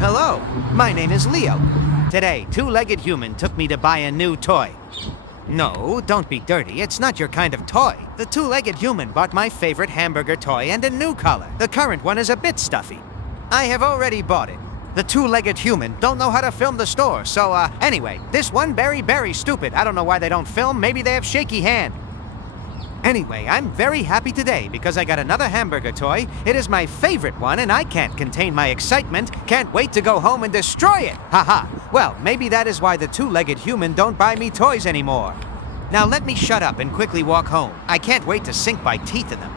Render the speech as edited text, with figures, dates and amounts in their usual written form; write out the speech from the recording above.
Hello, my name is Leo. Today, two-legged human took me to buy a new toy. No, don't be dirty. It's not your kind of toy. The two-legged human bought my favorite hamburger toy and a new color. The current one is a bit stuffy. I have already bought it. The two-legged human don't know how to film the store, so, anyway, this one very stupid. I don't know why they don't film. Maybe they have shaky hand. Anyway, I'm very happy today because I got another hamburger toy. It is my favorite one, and I can't contain my excitement. Can't wait to go home and destroy it. Haha. Well, maybe that is why the two-legged human don't buy me toys anymore. Now let me shut up and quickly walk home. I can't wait to sink my teeth in them.